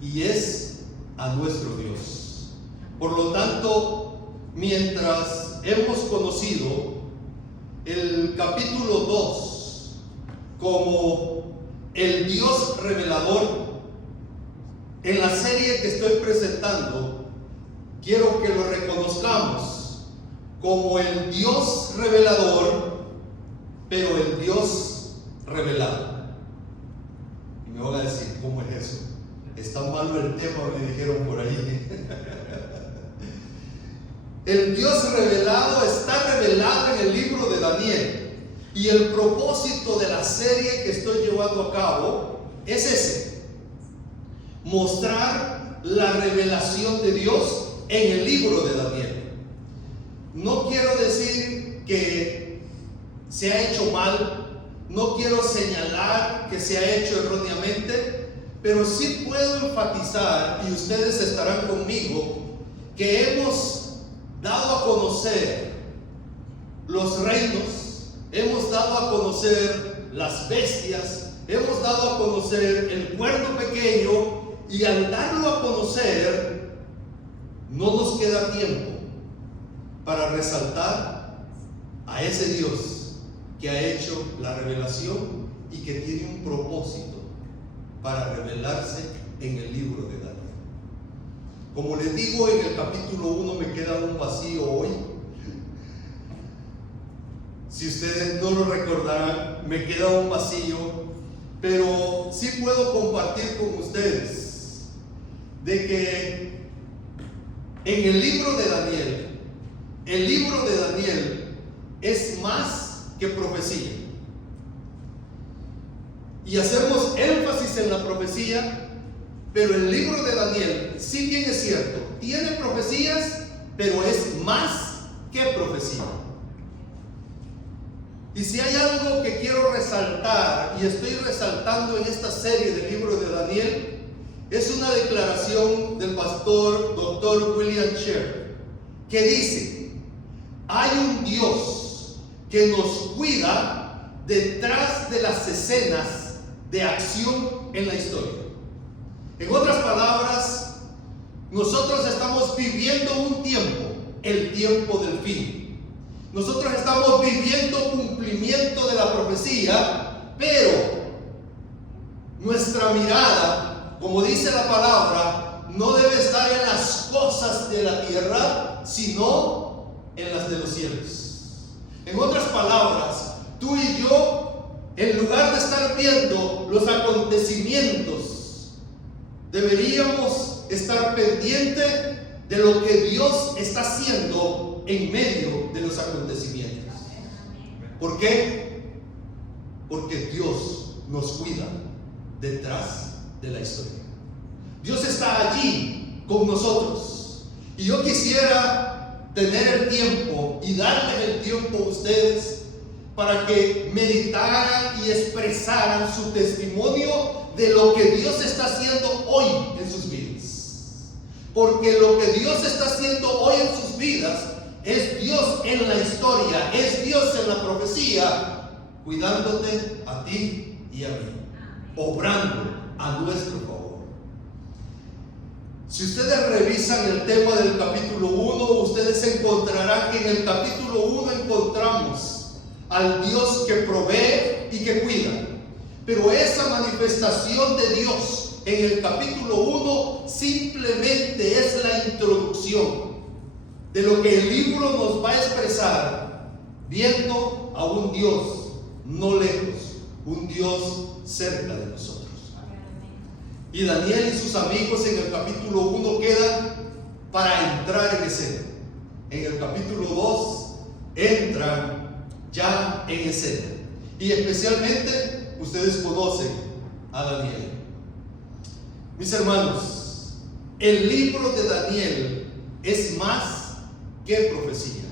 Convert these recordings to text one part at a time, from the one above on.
y es a nuestro Dios. Por lo tanto, mientras hemos conocido el capítulo 2 como el Dios revelador, en la serie que estoy presentando, quiero que lo reconozcamos como el Dios revelador, pero el Dios revelado. Y me van a decir, ¿cómo es eso? Está malo el tema, me dijeron por ahí. El Dios revelado está revelado en el libro de Daniel. Y el propósito de la serie que estoy llevando a cabo es ese: mostrar la revelación de Dios en el libro de Daniel. No quiero decir que se ha hecho mal, no quiero señalar que se ha hecho erróneamente, pero sí puedo enfatizar, y ustedes estarán conmigo, que hemos dado a conocer los reinos, hemos dado a conocer las bestias, hemos dado a conocer el cuerno pequeño, y al darlo a conocer, no nos queda tiempo para resaltar a ese Dios que ha hecho la revelación y que tiene un propósito para revelarse en el libro de Daniel. Como les digo, en el capítulo 1 me queda un vacío hoy. Si ustedes no lo recordarán, me queda un vacío, pero sí puedo compartir con ustedes de que en el libro de Daniel es más que profecía. Y hacemos énfasis en la profecía, pero el libro de Daniel, si bien es cierto, tiene profecías, pero es más que profecía. Y si hay algo que quiero resaltar, y estoy resaltando en esta serie del libro de Daniel, es una declaración del pastor Dr. William Sher, que dice: hay un Dios que nos cuida detrás de las escenas de acción en la historia. En otras palabras, nosotros estamos viviendo un tiempo, el tiempo del fin. Nosotros estamos viviendo cumplimiento de la profecía, pero nuestra mirada, como dice la palabra, no debe estar en las cosas de la tierra, sino en las de los cielos. En otras palabras, tú y yo, en lugar de estar viendo los acontecimientos, deberíamos estar pendientes de lo que Dios está haciendo en medio de los acontecimientos. ¿Por qué? Porque Dios nos cuida detrás de la historia. Dios está allí con nosotros. Y yo quisiera tener el tiempo y darles el tiempo a ustedes para que meditaran y expresaran su testimonio de lo que Dios está haciendo hoy en sus vidas. Porque lo que Dios está haciendo hoy en sus vidas es Dios en la historia, es Dios en la profecía, cuidándote a ti y a mí, obrando a nuestro favor. Si ustedes revisan el tema del capítulo 1, ustedes encontrarán que en el capítulo 1 encontramos al Dios que provee y que cuida. Pero esa manifestación de Dios en el capítulo 1 simplemente es la introducción de lo que el libro nos va a expresar, viendo a un Dios no lejos, un Dios cerca de nosotros. Y Daniel y sus amigos en el capítulo 1 quedan para entrar en escena. En el capítulo 2 entran ya en escena. Y especialmente ustedes conocen a Daniel. Mis hermanos, el libro de Daniel es más que profecía.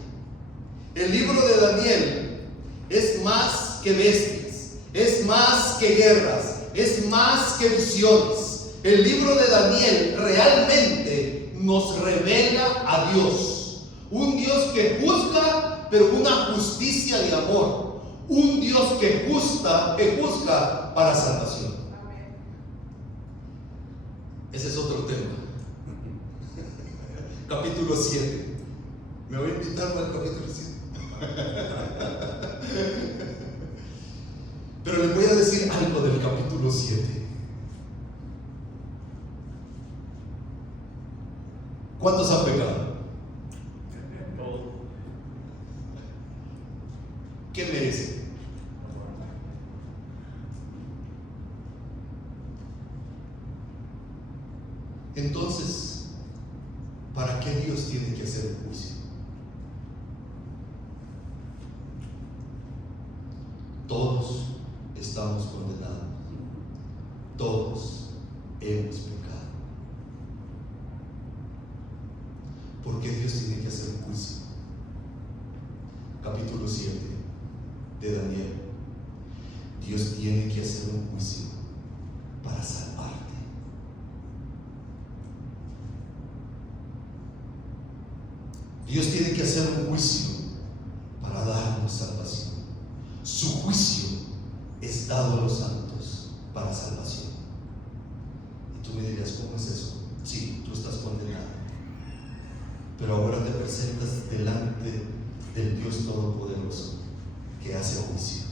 El libro de Daniel es más que bestias, es más que guerras, es más que visiones. El libro de Daniel realmente nos revela a Dios, un Dios que juzga, pero una justicia de amor, un Dios que juzga para salvación. Ese es otro tema. Capítulo 7. ¿Me voy a invitar para el capítulo 7? Pero les voy a decir algo del capítulo 7. ¿Cuántos han pecado? ¿Qué merece? Entonces, ¿para qué Dios tiene que hacer un juicio? Todos estamos condenados. Todos hemos pecado. ¿Por qué Dios tiene que hacer un juicio? Capítulo 7 de Daniel. Dios tiene que hacer un juicio para salvarte. Dios tiene que hacer un juicio para darnos salvación. Su juicio es dado a los santos para salvación. Y tú me dirías, ¿cómo es eso? Sí, tú estás condenado, pero ahora te presentas delante del Dios Todopoderoso que hace juicio.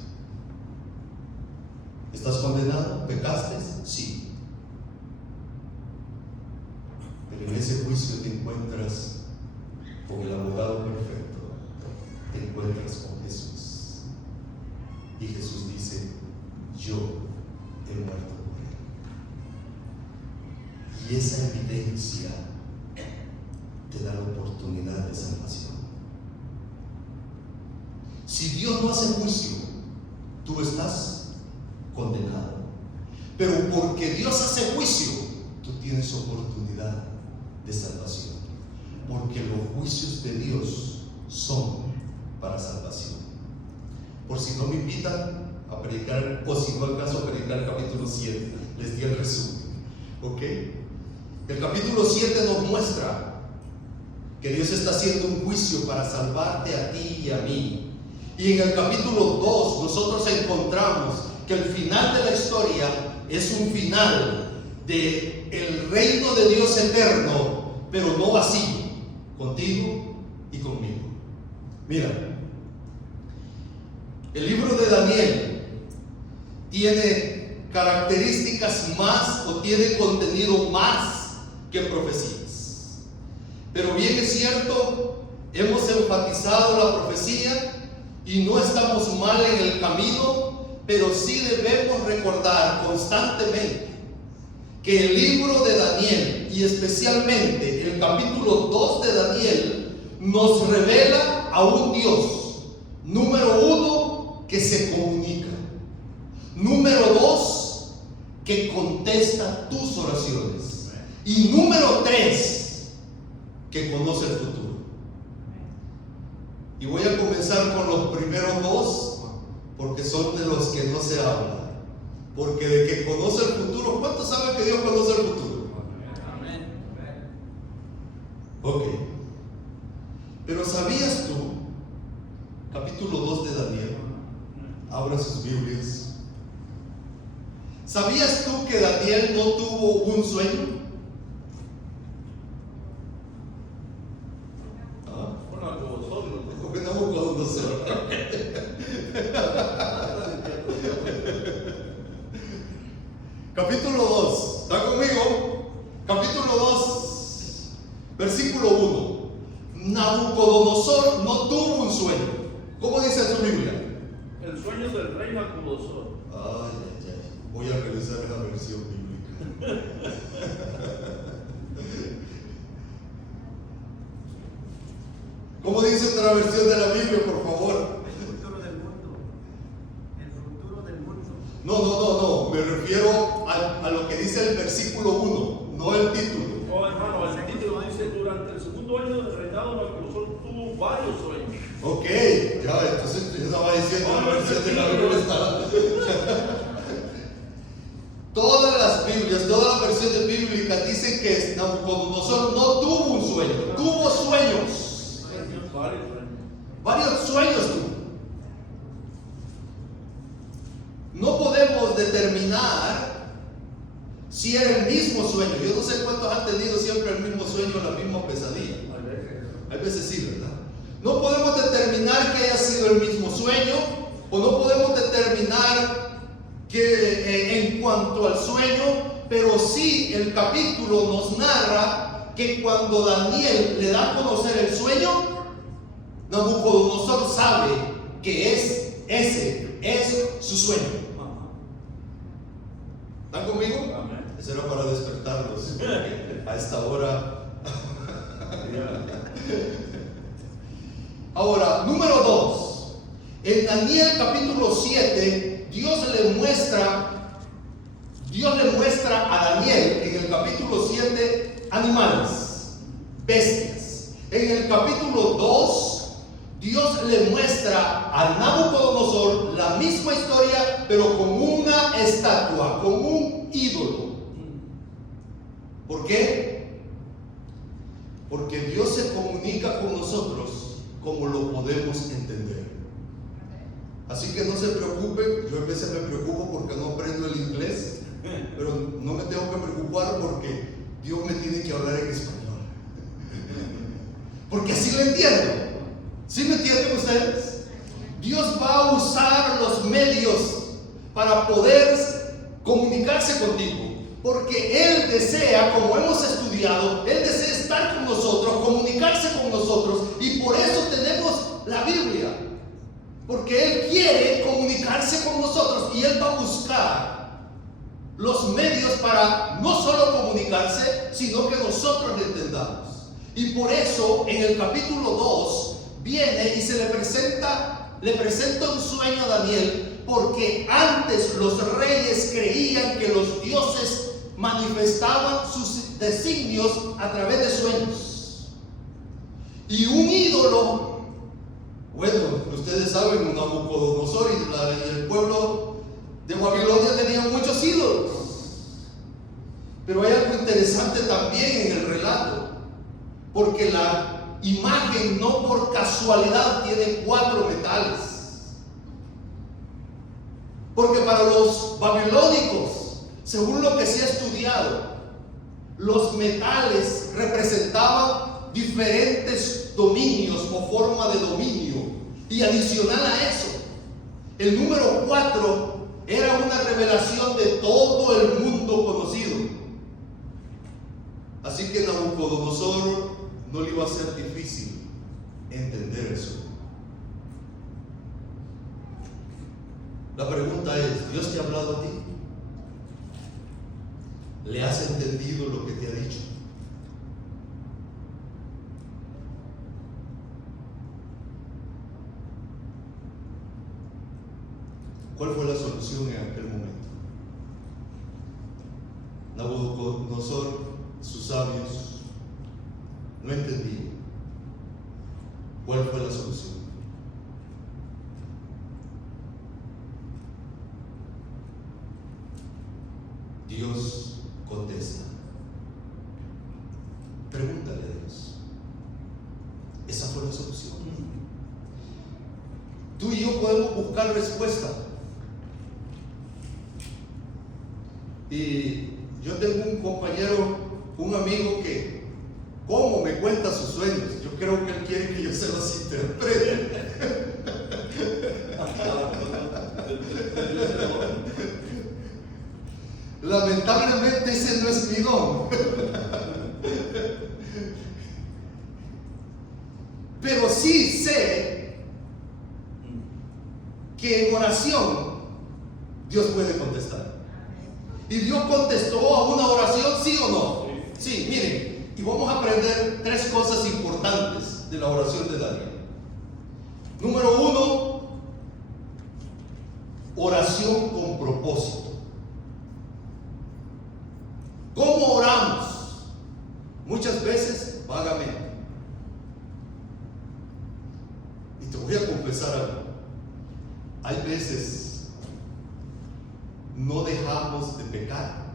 ¿Estás condenado? ¿Pecaste? Sí. Pero en ese juicio te encuentras con el abogado perfecto, te encuentras con Jesús. Y Jesús dice, yo he muerto por él. Y esa evidencia te da la oportunidad de salvación. Si Dios no hace juicio, tú estás condenado. Pero porque Dios hace juicio, tú tienes oportunidad de salvación. Porque los juicios de Dios son para salvación. Por si no me invitan a predicar, o si no alcanzo a predicar el capítulo 7, les di el resumen. ¿Ok? El capítulo 7 nos muestra que Dios está haciendo un juicio para salvarte a ti y a mí. Y en el capítulo 2 nosotros encontramos que el final de la historia es un final de el reino de Dios eterno, pero no vacío, contigo y conmigo. Mira, el libro de Daniel tiene características más, o tiene contenido más que profecías. Pero bien es cierto, hemos enfatizado la profecía y no estamos mal en el camino, pero sí debemos recordar constantemente que el libro de Daniel, y especialmente el capítulo 2 de Daniel, nos revela a un Dios, número 1, que se comunica, número 2, que contesta tus oraciones, y número 3, que conoce el futuro. Y voy a comenzar con los primeros dos, porque son de los que no se habla. Porque de que conoce el futuro, ¿cuántos saben que Dios conoce el futuro? Amén. Ok. Pero ¿sabías tú? Capítulo 2 de Daniel. Abra sus Biblias. ¿Sabías tú que Daniel no tuvo un sueño? Capítulo 2, ¿está conmigo? Capítulo 2, versículo 1. Nabucodonosor no tuvo un sueño. ¿Cómo dice en su Biblia? El sueño del rey Nabucodonosor. Ay. Voy a revisar la versión bíblica. ¿Cómo dice otra versión de la Biblia, por favor? El futuro del mundo. El futuro del mundo. No. Me refiero a lo que dice el versículo 1, no el título. Oh, hermano, el título dice: durante el segundo año del reinado de Nabucodonosor tuvo varios sueños. Ok, ya, entonces yo estaba diciendo la versión de la Biblia está. Todas las Biblias, todas las versiones bíblicas dicen que Nabucodonosor no tuvo un sueño, tuvo sueños. Varios sueños tuvo. No podemos determinar si era el mismo sueño. Yo no sé cuántos han tenido siempre el mismo sueño, la misma pesadilla. Hay veces sí, ¿verdad? No podemos determinar que haya sido el mismo sueño, o no podemos determinar que en cuanto al sueño, pero sí el capítulo nos narra que cuando Daniel le da a conocer el sueño, Nabucodonosor sabe que ese es su sueño. ¿Están conmigo? Amén. Eso era para despertarlos a esta hora. Ahora, número 2. En Daniel capítulo 7, Dios le muestra a Daniel en el capítulo 7 animales, bestias. En el capítulo 2, Dios le muestra a Nabucodonosor la misma historia, pero con una estatua, con un ídolo. ¿Por qué? Porque Dios se comunica con nosotros como lo podemos entender. Así que no se preocupen. Yo a veces me preocupo porque no aprendo el inglés, pero no me tengo que preocupar porque Dios me tiene que hablar en español, porque así lo entiendo. ¿Sí me entienden ustedes? Dios va a usar los medios para poder comunicarse contigo, porque Él desea, como hemos estudiado, Él desea estar con nosotros, comunicarse con nosotros, y por eso tenemos la Biblia, porque Él quiere comunicarse con nosotros y Él va a buscar los medios para no solo comunicarse, sino que nosotros le entendamos. Y por eso en el capítulo 2 viene y se le presenta un sueño a Daniel, porque antes los reyes creían que los dioses manifestaban sus designios a través de sueños. Y un ídolo, bueno, ustedes saben, Nabucodonosor y el pueblo de Babilonia tenían muchos ídolos. Pero hay algo interesante también en el relato, porque la imagen no por casualidad tiene 4 metales. Porque para los babilónicos, según lo que se ha estudiado, los metales representaban diferentes dominios o forma de dominio. Y adicional a eso, el número 4 era una revelación de todo el mundo conocido. Así que Nabucodonosor no le iba a ser difícil entender eso. La pregunta es, ¿Dios te ha hablado a ti? ¿Le has entendido lo que te ha dicho? ¿Cuál fue la solución en aquel momento? Nabucodonosor, sus sabios, no entendían. ¿Cuál fue la solución? Dios contesta. Pregúntale a Dios. Esa fue la solución. Tú y yo podemos buscar respuesta. Y yo tengo un compañero, un amigo que, ¿cómo me cuenta sus sueños? Yo creo que él quiere que yo se los interprete. Lamentablemente ese no es mi don. Pero sí sé que en oración Dios puede contestar. ¿Y Dios contestó a una oración, sí o no? Sí, miren, y vamos a aprender 3 cosas importantes de la oración de Daniel. Número 1, oración con propósito. ¿Cómo oramos? Muchas veces vagamente. Y te voy a confesar algo. Hay veces no dejamos de pecar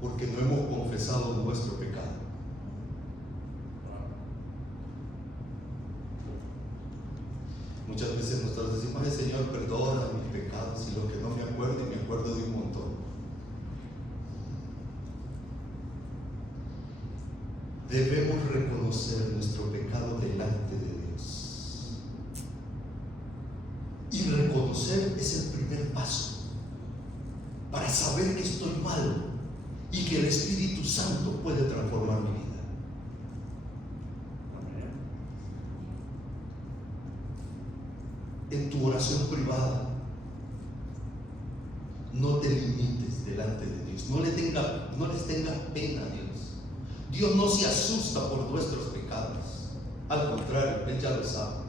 porque no hemos confesado nuestro pecado. Muchas veces nosotros decimos: ay Señor, perdona mis pecados, y lo que no me acuerdo, y me acuerdo de un montón. debemos reconocer nuestro pecado delante de Dios. Y reconocer es el primer paso para saber que estoy mal y que el Espíritu Santo puede transformar mi vida. En tu oración privada, no te limites delante de Dios. No les tengas pena a Dios. Dios no se asusta por nuestros pecados. Al contrario, Él ya lo sabe.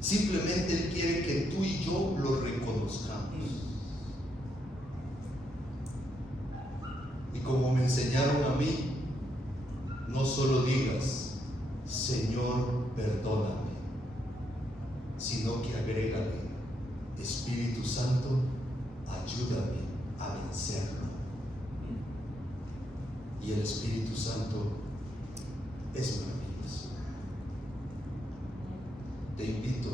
Simplemente Él quiere que tú y yo lo reconozcamos. Y como me enseñaron a mí, no solo digas, Señor, perdóname, sino que agrégale, Espíritu Santo, ayúdame a vencerlo. Y el Espíritu Santo es maravilloso. Te invito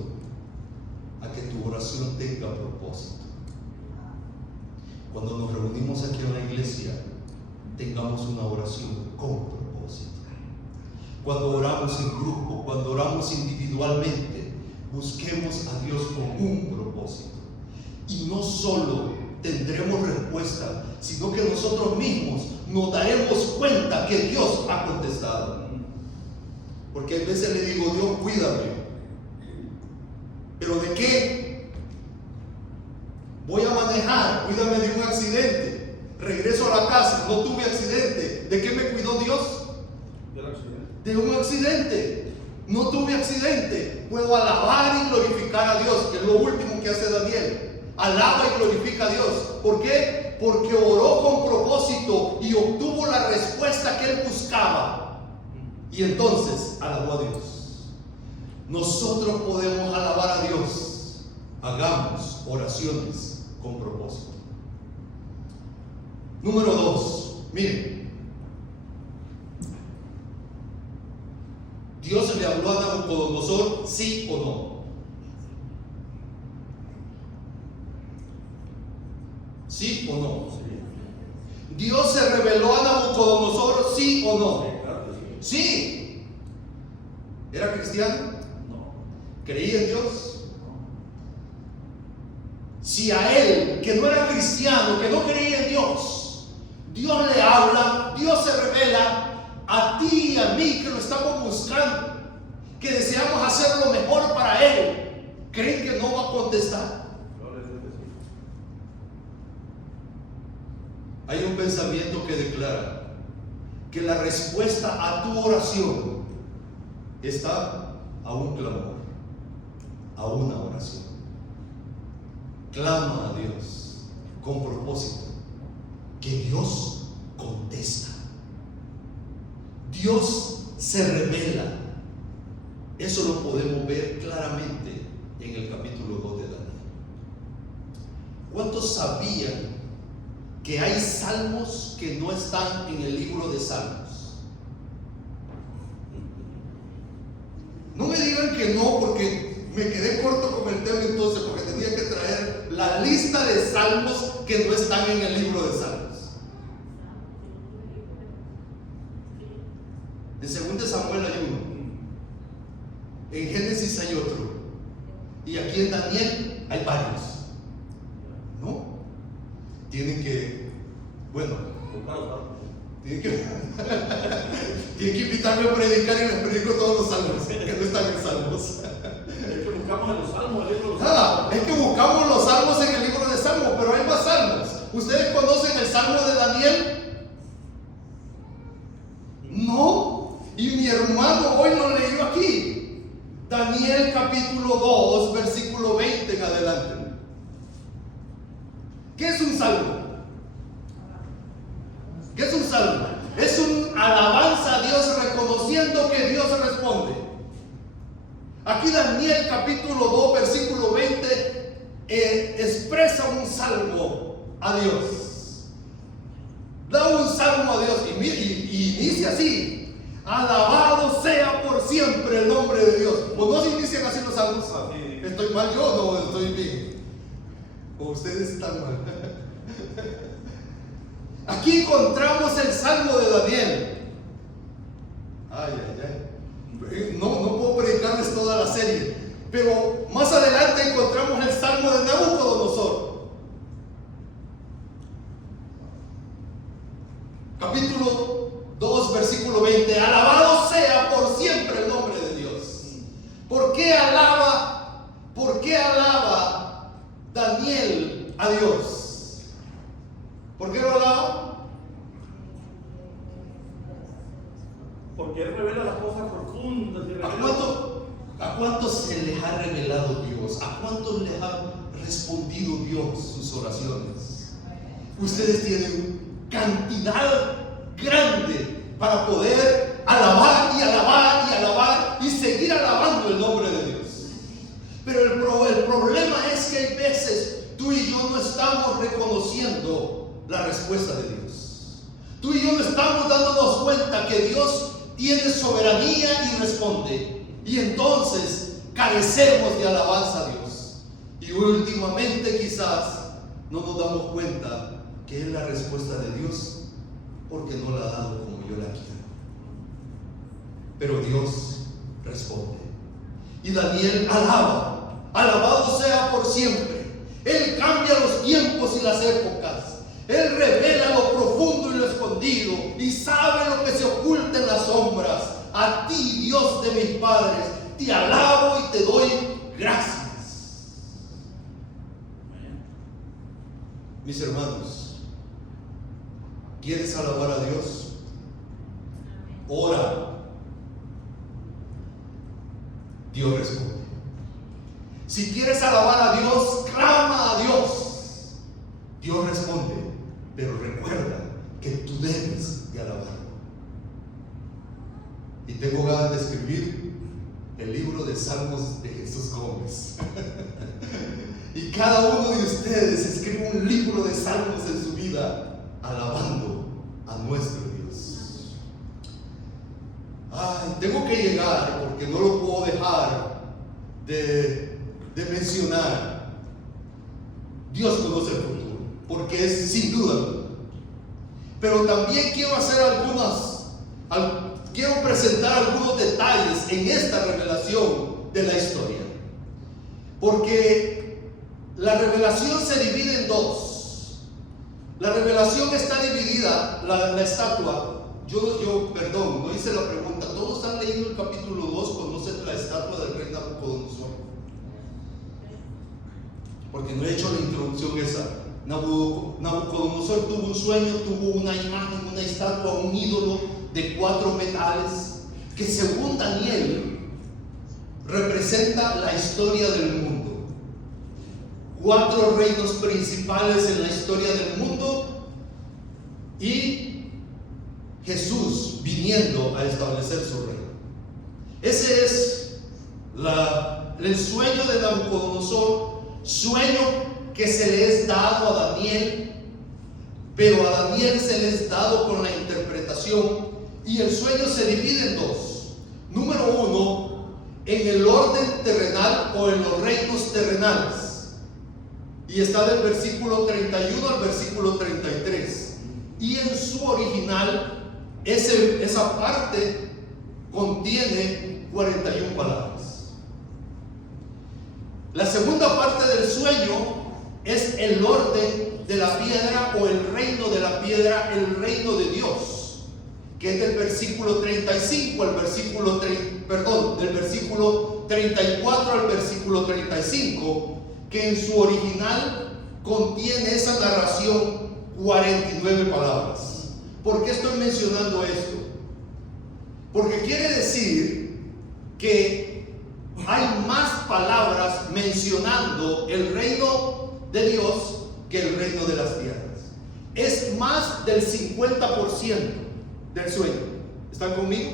a que tu oración tenga propósito. Cuando nos reunimos aquí en la iglesia, tengamos una oración con propósito. Cuando oramos en grupo, cuando oramos individualmente, busquemos a Dios con un propósito. Y no solo tendremos respuesta, sino que nosotros mismos nos daremos cuenta que Dios ha contestado. Porque a veces le digo, Dios, cuídame. ¿Pero de qué? Voy a manejar, cuídame de un accidente. Regreso a la casa, no tuve accidente. ¿De qué me cuidó Dios? De un accidente. No tuve accidente. Puedo alabar y glorificar a Dios, que es lo último que hace Daniel. Alaba y glorifica a Dios. ¿Por qué? Porque oró con propósito y obtuvo la respuesta que él buscaba. Y entonces alabó a Dios. Nosotros podemos alabar a Dios. Hagamos oraciones con propósito. Número 2. Miren, Dios le habló a Nabucodonosor, sí o no. ¿Sí o no? Dios se reveló a Nabucodonosor, sí o no. Sí. ¿Era cristiano? No. ¿Creía en Dios? Si a él, que no era cristiano, que no creía en Dios, Dios le habla, Dios se revela a ti y a mí que lo estamos buscando, que deseamos hacer lo mejor para él, ¿creen que no va a contestar? Hay un pensamiento que declara que la respuesta a tu oración está a un clamor, a una oración. Clama a Dios con propósito, que Dios contesta. Dios se revela. Eso lo podemos ver claramente en el capítulo 2 de Daniel. ¿Cuántos sabían que hay salmos que no están en el libro de Salmos? No me digan que no, porque me quedé corto con el tema entonces, porque tenía que traer la lista de salmos que no están en el libro de Salmos. En 2 Samuel hay uno, en Génesis hay otro, y aquí en Daniel hay varios, ¿no? Tienen que, bueno, tienen que invitarme a predicar y les predico todos los salmos que no están en Salmos. Es que buscamos en los salmos, el libro de los salmos. Es que buscamos los salmos en el libro de Salmos, pero hay más salmos. ¿Ustedes conocen el salmo de Daniel? No. Y mi hermano hoy lo leyó aquí. Daniel capítulo 2, versículo 20 en adelante. ¿Qué es un salmo? ¿Qué es un salmo? Es un alabanza a Dios reconociendo que Dios responde. Aquí Daniel capítulo 2 versículo 20 expresa un salmo a Dios. Da un salmo a Dios y inicia así: alabado sea por siempre el nombre de Dios. ¿O no se inician así los salmos? ¿Estoy mal yo? No, estoy bien. ¿O ustedes están mal? Aquí encontramos el salmo de Daniel. Pero más adelante encontramos el Salmo de Nabucodonosor. Capítulo 2, versículo 20. Alabado sea por siempre el nombre de Dios. ¿Por qué alaba Daniel a Dios? ¿Por qué lo alaba? Porque Él revela las cosas profundas y ¿A cuántos se les ha revelado Dios? ¿A cuántos les ha respondido Dios sus oraciones? Ustedes tienen cantidad grande para poder alabar y alabar y alabar y seguir alabando el nombre de Dios. Pero el problema es que hay veces tú y yo no estamos reconociendo la respuesta de Dios. Tú y yo no estamos dándonos cuenta que Dios tiene soberanía y responde. Y entonces carecemos de alabanza a Dios. Y últimamente quizás no nos damos cuenta que es la respuesta de Dios porque no la ha dado como yo la quiero. Pero Dios responde. Y Daniel alaba. Alabado sea por siempre. Él cambia los tiempos y las épocas. Él revela lo profundo y lo escondido y sabe lo que se oculta en las sombras. A ti, Dios de mis padres, te alabo y te doy gracias. Mis hermanos, ¿quieres alabar a Dios? Ora. Dios responde. Si quieres alabar a Dios, clama a Dios. Dios responde, pero recuerda que tú debes de alabarlo. Y tengo ganas de escribir el libro de Salmos de Jesús Gómez. Y cada uno de ustedes escribe un libro de salmos en su vida, alabando a nuestro Dios. Ay, tengo que llegar, porque no lo puedo dejar de mencionar. Dios conoce el futuro, porque es sin duda. Pero también quiero presentar algunos detalles en esta revelación de la historia. Porque la revelación se divide en dos. La revelación está dividida, la estatua. Perdón, no hice la pregunta. ¿Todos han leído el capítulo 2? ¿Conocen la estatua del rey Nabucodonosor? Porque no he hecho la introducción esa. Nabucodonosor tuvo un sueño, tuvo una imagen, una estatua, un ídolo de 4 metales que, según Daniel, representa la historia del mundo. 4 reinos principales en la historia del mundo y Jesús viniendo a establecer su reino. Ese es el sueño de Nabucodonosor, sueño que se le es dado a Daniel, pero a Daniel se le es dado con la interpretación. Y el sueño se divide en dos. Número 1, en el orden terrenal o en los reinos terrenales. Y está del versículo 31 al versículo 33. Y en su original, esa parte contiene 41 palabras. La segunda parte del sueño es el orden de la piedra o el reino de la piedra, el reino de Dios, que es del versículo 35 al del versículo 34 al versículo 35, que en su original contiene esa narración 49 palabras. ¿Por qué estoy mencionando esto? Porque quiere decir que hay más palabras mencionando el reino de Dios que el reino de las tierras. Es más del 50% del sueño. ¿Están conmigo?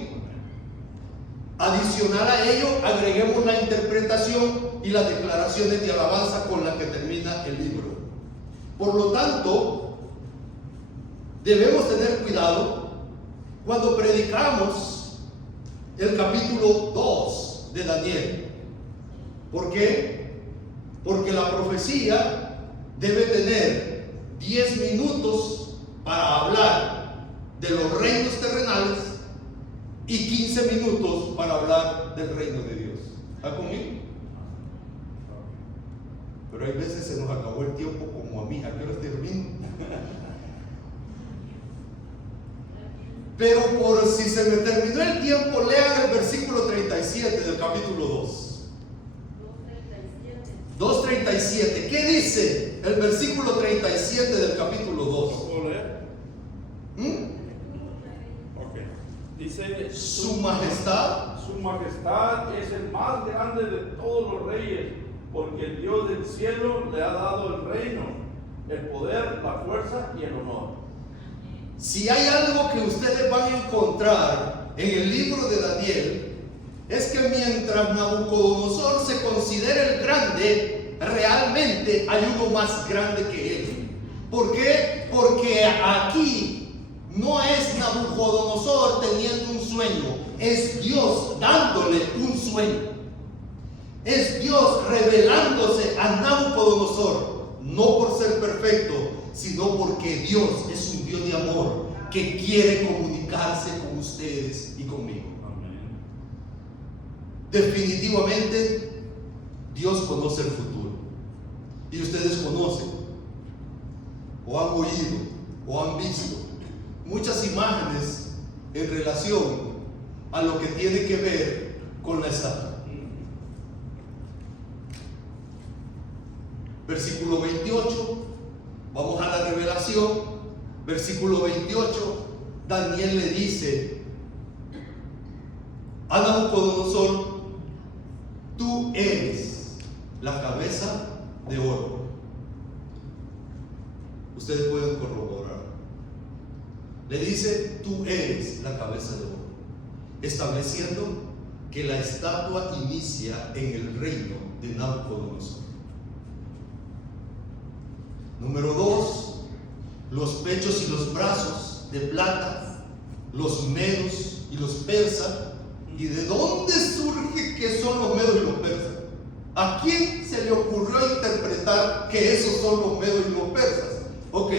Adicional a ello, agreguemos la interpretación y las declaraciones de alabanza con la que termina el libro. Por lo tanto, debemos tener cuidado cuando predicamos el capítulo 2 de Daniel. ¿Por qué? Porque la profecía debe tener 10 minutos para hablar de los reinos terrenales y 15 minutos para hablar del reino de Dios. ¿Está conmigo? Pero hay veces se nos acabó el tiempo como a mí. ¿A qué hora termino? Pero por si se me terminó el tiempo, lean el versículo 37 del capítulo 2. 2:37. ¿Qué dice el versículo 37 del capítulo 2? ¿Puedo leer? Ok. Dice: Su majestad es el más grande de todos los reyes, porque el Dios del cielo le ha dado el reino, el poder, la fuerza y el honor. Si hay algo que ustedes van a encontrar en el libro de Daniel, es que mientras Nabucodonosor se considera el grande, realmente hay uno más grande que él. ¿Por qué? Porque aquí no es Nabucodonosor teniendo un sueño, es Dios dándole un sueño. Es Dios revelándose a Nabucodonosor, no por ser perfecto, sino porque Dios es un Dios de amor que quiere comunicarse con ustedes y conmigo. Amén. Definitivamente Dios conoce el futuro, y ustedes conocen o han oído o han visto muchas imágenes en relación a lo que tiene que ver con la estatua. Versículo 28, vamos a la revelación. Versículo 28, Daniel le dice a Nabucodonosor: tú eres la cabeza de oro. Ustedes pueden corroborar. Le dice: tú eres la cabeza de oro, estableciendo que la estatua inicia en el reino de Nabucodonosor. Número 2, los pechos y los brazos de plata, los medos y los persas. ¿Y de dónde surge que son los medos y los persas? ¿A quién se le ocurrió interpretar que esos son los medos y los persas? Ok,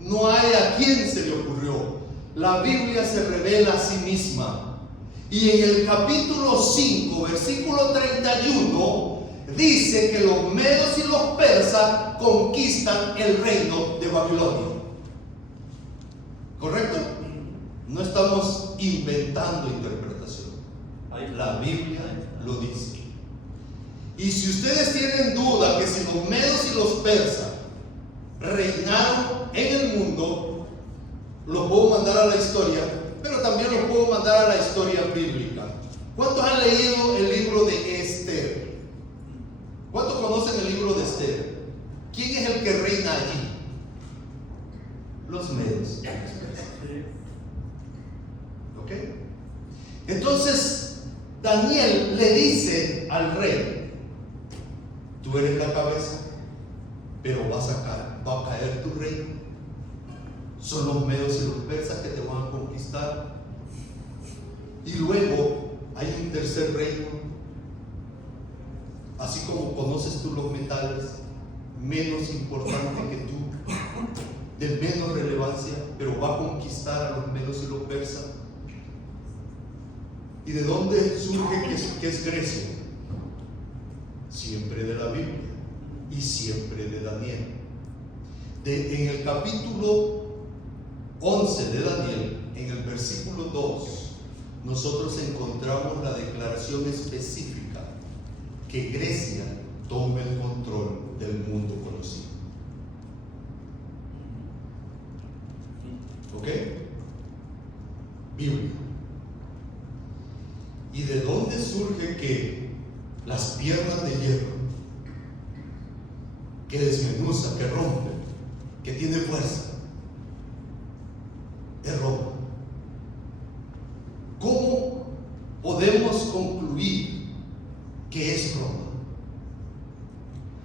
no hay a quién se le ocurrió. La Biblia se revela a sí misma. Y en el capítulo 5, versículo 31, dice que los medos y los persas conquistan el reino de Babilonia. ¿Correcto? No estamos inventando interpretación. La Biblia lo dice. Y si ustedes tienen duda que si los medos y los persas reinaron en el mundo, los puedo mandar a la historia, pero también los puedo mandar a la historia bíblica. ¿Cuántos han leído el libro de Esther? ¿Cuántos conocen el libro de Esther? ¿Quién es el que reina allí? Los medos. ¿Ok? Entonces Daniel le dice al rey: tú eres la cabeza, pero va a caer tu reino. Son los medos y los persas que te van a conquistar. Y luego hay un tercer reino. Así como conoces tú los metales, menos importante que tú, de menos relevancia, pero va a conquistar a los medos y los persas. ¿Y de dónde surge que es Grecia? Siempre de la Biblia y siempre de Daniel. En el capítulo 11 de Daniel, en el versículo 2, nosotros encontramos la declaración específica que Grecia tome el control del mundo conocido. ¿Ok? Biblia. ¿Y de dónde surge que las piernas de hierro, que desmenuza, que rompe, que tiene fuerza, es Roma? ¿Cómo podemos concluir que es Roma?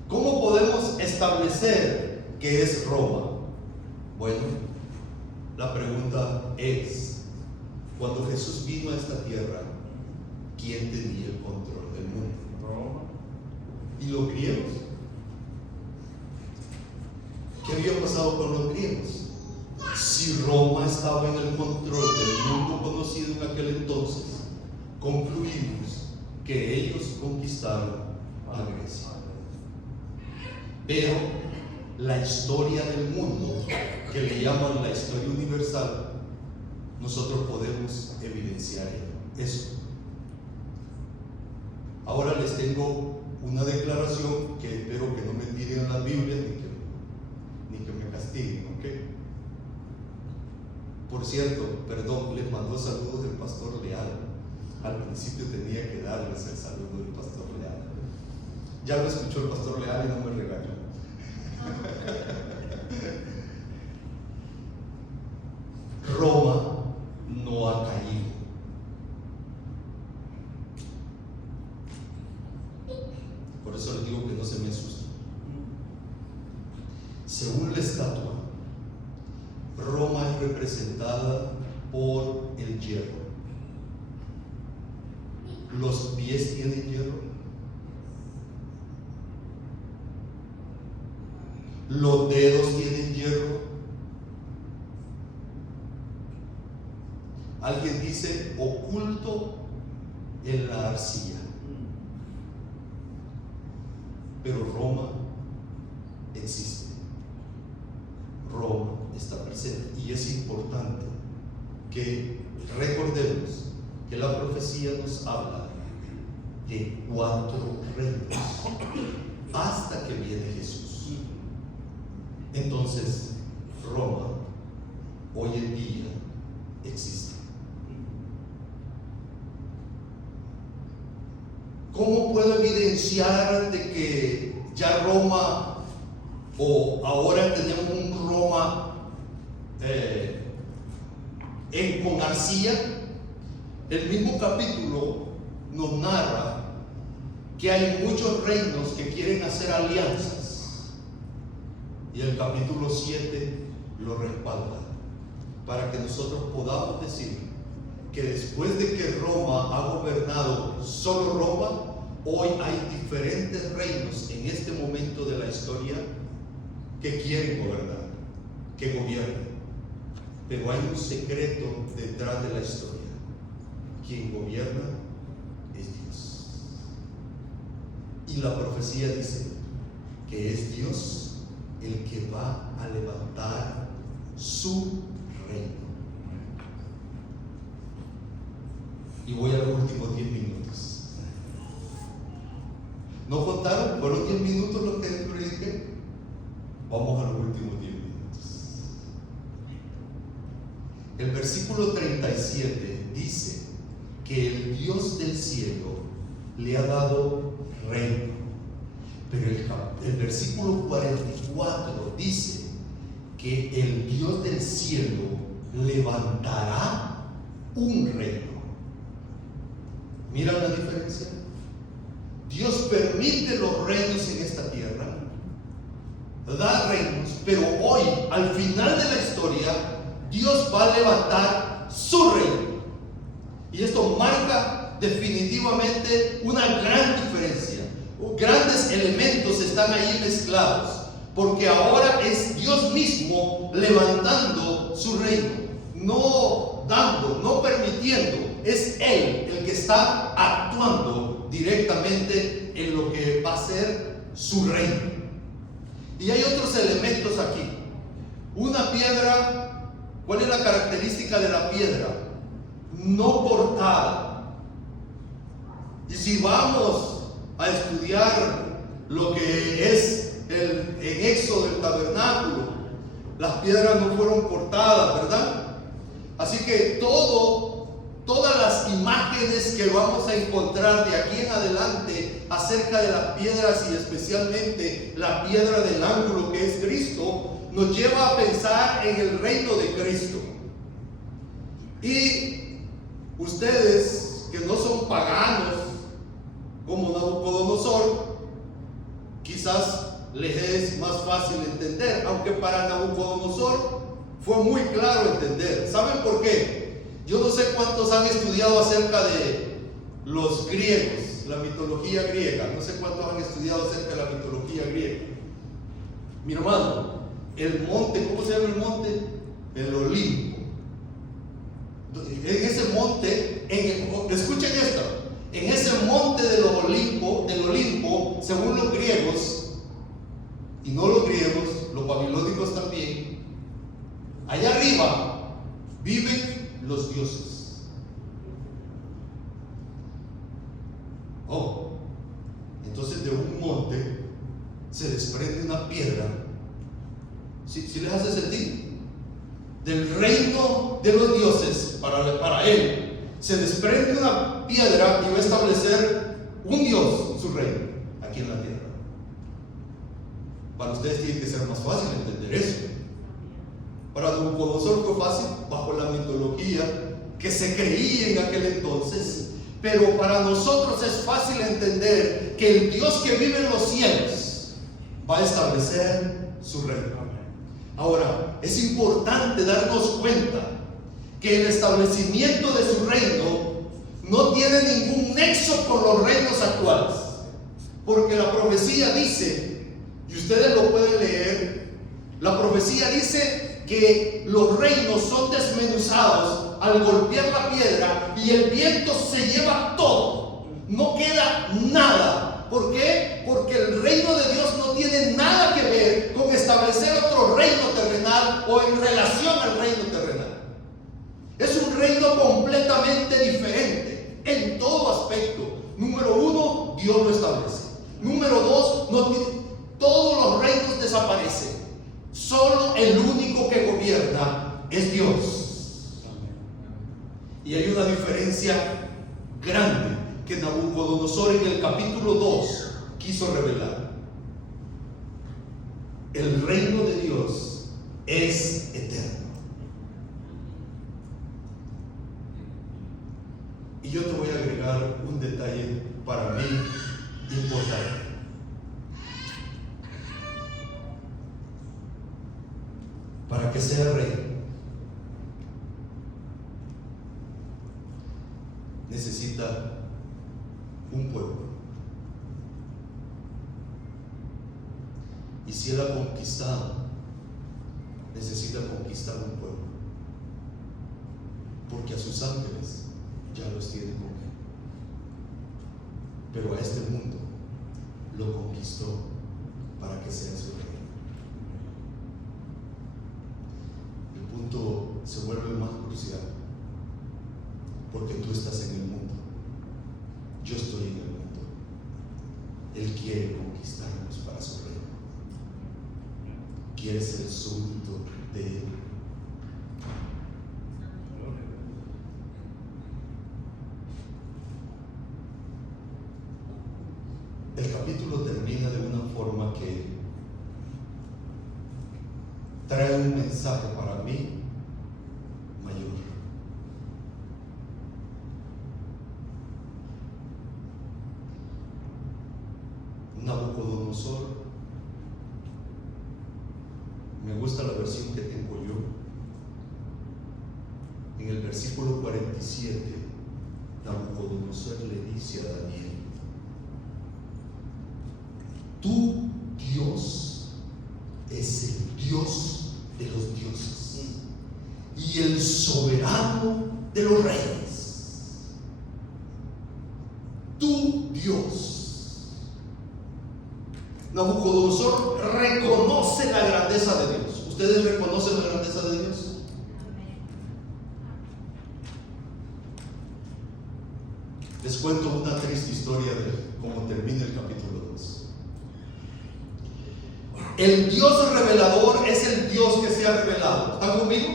¿Cómo podemos establecer que es Roma? Bueno, la pregunta es: cuando Jesús vino a esta tierra, ¿quién tenía el control del mundo? Roma. ¿Y los griegos? ¿Qué había pasado con los griegos? Si Roma estaba en el control del mundo conocido en aquel entonces, concluimos que ellos conquistaron a Grecia. Pero la historia del mundo, que le llaman la historia universal, nosotros podemos evidenciar eso. Ahora les tengo una declaración que espero que no me tiren en la Biblia ni que me castiguen, ¿ok? Por cierto, perdón, les mandó saludos del pastor Leal. Al principio tenía que darles el saludo del pastor Leal. Ya lo escuchó el pastor Leal y no me regañó. Roma no ha caído. Por eso les digo que no se me asusten. Según la estatua, Roma es representada por el hierro. Los pies tienen hierro. Los dedos tienen hierro. Alguien dice oculto en la arcilla. Pero Roma existe. Roma está presente. Y es importante que recordemos que la profecía nos habla de 4 reinos hasta que viene Jesús. Entonces, Roma hoy en día existe. ¿Cómo puedo evidenciar de que ya Roma, o ahora tenemos un Roma con arcilla? El mismo capítulo nos narra que hay muchos reinos que quieren hacer alianzas, y el capítulo 7 lo respalda, para que nosotros podamos decir que después de que Roma ha gobernado solo Roma, hoy hay diferentes reinos en este momento de la historia que quieren gobernar, que gobiernan. Pero hay un secreto detrás de la historia. Quien gobierna es Dios. Y la profecía dice que es Dios el que va a levantar su reino. Y voy a los últimos 10 minutos. ¿No contaron? ¿Fueron 10 minutos lo que prediqué? Vamos a los últimos 10 minutos. El versículo 37 dice que el Dios del cielo le ha dado reino. Pero el versículo 44 dice que el Dios del cielo levantará un reino. ¿Miran la diferencia? Dios permite los reinos en esta tierra, da reinos, pero hoy, al final de la historia, Dios va a levantar su reino. Y esto marca definitivamente una gran diferencia. Grandes elementos están ahí mezclados, porque ahora es Dios mismo levantando su reino, no dando, no permitiendo. Es Él el que está actuando directamente en lo que va a ser su reino. Y hay otros elementos aquí. Una piedra, ¿cuál es la característica de la piedra? No cortada. Y si vamos a estudiar lo que es en Éxodo del tabernáculo, las piedras no fueron cortadas, ¿verdad? Así que todas las imágenes que vamos a encontrar de aquí en adelante acerca de las piedras, y especialmente la piedra del ángulo que es Cristo, nos lleva a pensar en el reino de Cristo. Y ustedes que no son paganos como Nabucodonosor, quizás les es más fácil entender, aunque para Nabucodonosor fue muy claro entender. ¿Saben por qué? Yo no sé cuántos han estudiado acerca de los griegos, la mitología griega. No sé cuántos han estudiado acerca de la mitología griega. Mi hermano, el monte, ¿cómo se llama el monte? El Olimpo. En ese monte, escuchen esto, en ese monte del Olimpo, según los griegos, y no los griegos, los babilónicos también, allá arriba viven los dioses. Oh, entonces de un monte se desprende una piedra. ¿Sí les hace sentido? Del reino de los dioses, para él, se desprende una piedra y va a establecer un Dios, su reino, aquí en la tierra. Para ustedes tiene que ser más fácil entender eso. Para Nabucodonosor fue fácil bajo la mitología que se creía en aquel entonces, pero para nosotros es fácil entender que el Dios que vive en los cielos va a establecer su reino. Ahora, es importante darnos cuenta que el establecimiento de su reino no tiene ningún nexo con los reinos actuales, porque la profecía dice, y ustedes lo pueden leer, la profecía dice que los reinos son desmenuzados al golpear la piedra y el viento se lleva todo, no queda nada. ¿Por qué? Porque el reino de Dios no tiene nada que ver con establecer otro reino terrenal o en relación al reino terrenal. Es un reino completamente diferente en todo aspecto. Número uno, Dios lo establece. Número dos, todos los reinos desaparecen. Solo el único que gobierna es Dios. Y hay una diferencia grande que Nabucodonosor en el capítulo 2 quiso revelar. El reino de Dios es eterno. Y yo te voy a agregar un detalle para mí importante. Para que sea rey, necesita un pueblo. Y si él ha conquistado, necesita conquistar un pueblo, porque a sus ángeles ya los tiene con él, pero a este mundo lo conquistó para que sea su rey. El punto se vuelve más crucial, porque tú estás en el mundo, yo estoy en el mundo. Él quiere conquistarnos para su reino, quiere ser súbdito de él. El capítulo termina de una forma que trae un mensaje para mí mayor. Nabucodonosor, me gusta la versión que tengo yo. En el versículo 47, Nabucodonosor le dice a Daniel: tu Dios es el Dios de los dioses y el soberano de los reyes. Tu Dios. Nabucodonosor reconoce la grandeza de Dios. ¿Ustedes reconocen la grandeza de Dios? Les cuento una triste historia de cómo termina el capítulo 2. El Dios revelador es el Dios que se ha revelado. ¿Están conmigo?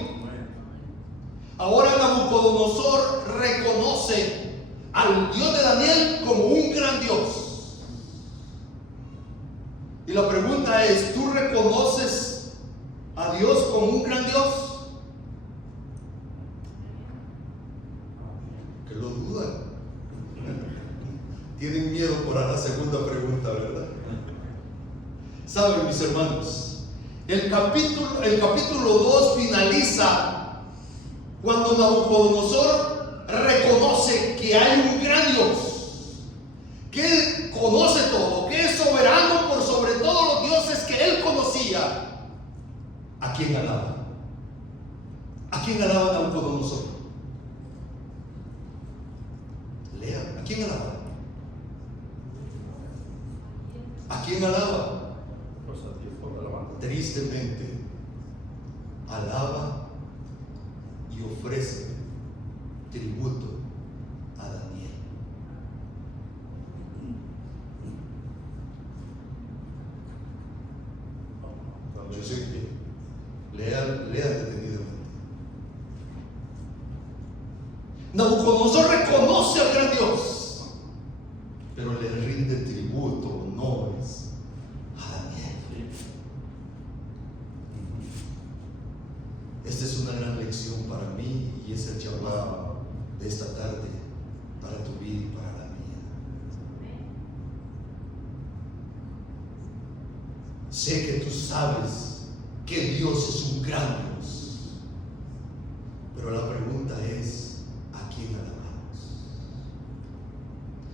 Ahora Nabucodonosor reconoce al Dios de Daniel como un gran Dios. Y la pregunta es, ¿tú reconoces a Dios como un gran Dios? Que lo dudan. Tienen miedo por la segunda pregunta, ¿verdad? Saben, mis hermanos, el capítulo 2 finaliza cuando Nabucodonosor reconoce que hay un gran Dios, que conoce todo, que es soberano por sobre todos los dioses que él conocía. ¿A quién alaba? ¿A quién alaba Nabucodonosor? Lean, ¿a quién alaba? ¿A quién alaba? tristemente alaba y ofrece tributo a Daniel. Yo sé que lean detenidamente. Nabucodonosor reconoce al gran Dios, pero le rinde tributo, honores a Daniel. Esta es una gran lección para mí y es el llamado de esta tarde para tu vida y para la mía. Sé que tú sabes que Dios es un gran